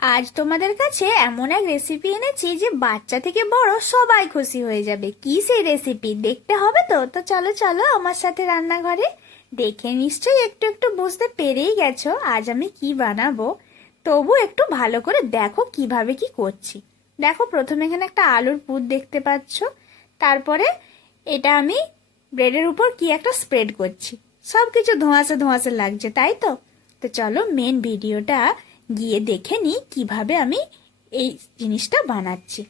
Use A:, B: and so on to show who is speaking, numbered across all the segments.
A: আজ তোমাদের কাছে এমন এক রেসিপি এনেছি যে বাচ্চা থেকে বড় সবাই খুশি হয়ে যাবে। কি সেই রেসিপি দেখতে হবে তো? তো চলো চলো আমার সাথে রান্নাঘরে। দেখে নিশ্চয়ই একটু একটু বুঝতে পেরেই গেছো আজ আমি কি বানাবো। তবু একটু ভালো করে দেখো কীভাবে কি করছি। দেখো, প্রথমে এখানে একটা আলুর পুর দেখতে পাচ্ছ। তারপরে এটা আমি ব্রেডের উপর কি একটা স্প্রেড করছি। সব কিছু ধোঁয়াশে ধোঁয়াশে লাগছে, তাই তো? তো চলো মেন ভিডিওটা গিয়ে দেখে নিই কীভাবে আমি এই জিনিসটা বানাচ্ছি।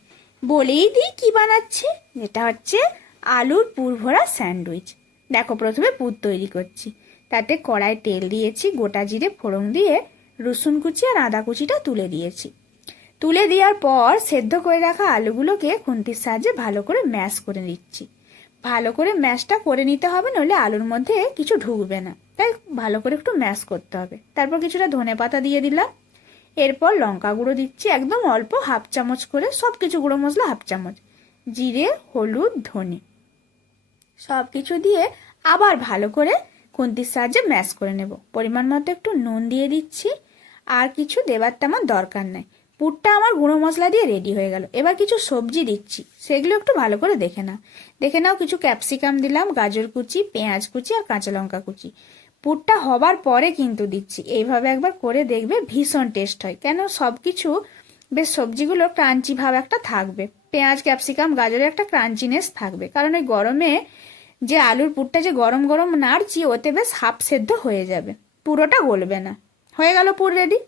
A: বলেই দিই কি বানাচ্ছি। যেটা হচ্ছে আলুর পুর ভরা স্যান্ডউইচ। দেখো, প্রথমে পুর তৈরি করছি। তাতে কড়াই তেল দিয়েছি, গোটা জিরে ফোড়ন দিয়ে রসুন কুচি আর আদা কুচিটা তুলে দিয়েছি। তুলে দেওয়ার পর সেদ্ধ করে রাখা আলুগুলোকে খুন্তির সাহায্যে ভালো করে ম্যাশ করে নিচ্ছি। ভালো করে ম্যাশটা করে নিতে হবে, নইলে আলুর মধ্যে কিছু ঢুকবে না। তাই ভালো করে একটু ম্যাশ করতে হবে। তারপর কিছুটা ধনে পাতা দিয়ে দিলাম। এরপর লঙ্কা গুঁড়ো দিচ্ছি একদম অল্প হাফ চামচ করে সব কিছু গুঁড়ো মশলা হাফ চামচ। জিরে, হলুদ, ধনে। সব কিছু দিয়ে আবার ভালো করে খুন্তির সাহায্যে ম্যাশ করে নেব। পরিমাণ মতো একটু নুন দিয়ে দিচ্ছি। আর কিছু দেবার তেমন দরকার নাই। পুরটা আমার গুঁড়ো মশলা দিয়ে রেডি হয়ে গেল। এবার কিছু সবজি দিচ্ছি। সেগুলো একটু ভালো করে দেখে নাও। দেখে নাও, কিছু ক্যাপসিকাম দিলাম, গাজর কুচি, পেঁয়াজ কুচি আর কাঁচা লঙ্কা কুচি। পুরটা হবার পরে কিন্তু দিচ্ছি। এইভাবে একবার করে দেখবে ভীষণ টেস্ট হয়। কেন? সব কিছু বেশ সবজিগুলো ক্রাঞ্চি ভাব একটা থাকবে। পেঁয়াজ ক্যাপসিকাম গাজরের একটা ক্রাঞ্চিনেস থাকবে। কারণ ওই গরমে যে আলুর পুরটা যে গরম গরম নাড়ছি, ওতে বেশ হাফ সেদ্ধ হয়ে যাবে। পুরোটা গলবে না। হয়ে গেল পুর রেডি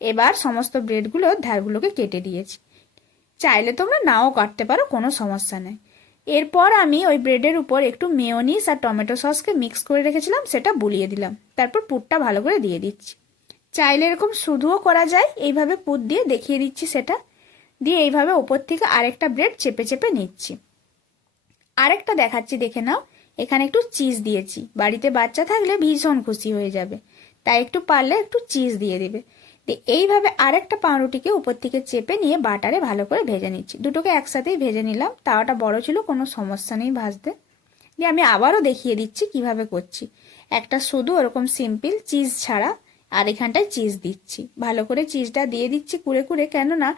A: এবার সমস্ত ব্রেডগুলো ধারগুলোকে কেটে দিয়েছি। চাইলে তোমরা নাও কাটতে পারো, কোনো সমস্যা নেই। এরপর আমি ওই ব্রেডের উপর একটু মেয়োনিস আর টমেটো সসকে মিক্স করে রেখেছিলাম, সেটা বুলিয়ে দিলাম। তারপর পুরটা ভালো করে দিয়ে দিচ্ছি। চাইলে এরকম শুধুও করা যায়, এইভাবে পুর দিয়ে দেখিয়ে দিচ্ছি সেটা। দিয়ে এইভাবে ওপর থেকে আরেকটা ব্রেড চেপে চেপে নিচ্ছি। আরেকটা দেখাচ্ছি, দেখে নাও। এখানে একটু চিজ দিয়েছি। বাড়িতে বাচ্চা থাকলে ভীষণ খুশি হয়ে যাবে। তাই একটু পারলে একটু চিজ দিয়ে দেবে। দিয়ে এইভাবে আরেকটা পাউরুটিকে উপর থেকে চেপে নিয়ে বাটারে ভালো করে ভেজে নিচ্ছি। দুটোকে একসাথেই ভেজে নিলাম। তাওয়াটা বড় ছিল, কোনো সমস্যা নেই ভাজতে। দিয়ে আমি আবারও দেখিয়ে দিচ্ছি কীভাবে করছি। একটা শুধু ওরকম সিম্পল চিজ ছাড়া আর এখানটায় চিজ দিচ্ছি। ভালো করে চিজটা দিয়ে দিচ্ছি কুড়ে কুড়ে, কেননা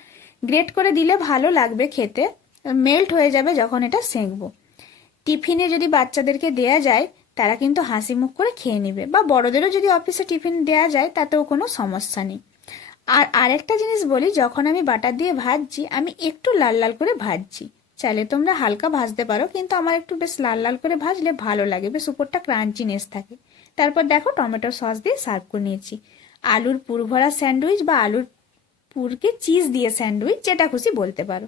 A: গ্রেট করে দিলে ভালো লাগবে খেতে। মেল্ট হয়ে যাবে যখন এটা সেঁকবো। টিফিনে যদি বাচ্চাদেরকে দেয়া যায়, তারা কিন্তু হাসি মুখ করে খেয়ে নেবে। বা বড়দেরও যদি অফিসে টিফিন দেয়া যায়, তাতেও কোনো সমস্যা নেই। আর আরেকটা জিনিস বলি, যখন আমি বাটার দিয়ে ভাজছি, আমি একটু লাল লাল করে ভাজছি। চাইলে তোমরা হালকা ভাজতে পারো, কিন্তু আমার একটু বেশ লাল লাল করে ভাজলে ভালো লাগে, বেশ উপরটা ক্রাঞ্চিনেস থাকে। তারপর দেখো টমেটো সস দিয়ে সার্ভ করে নিয়েছি। আলুর পুর ভরা স্যান্ডউইচ বা আলুর পুরকে চিজ দিয়ে স্যান্ডউইচ, যেটা খুশি বলতে পারো।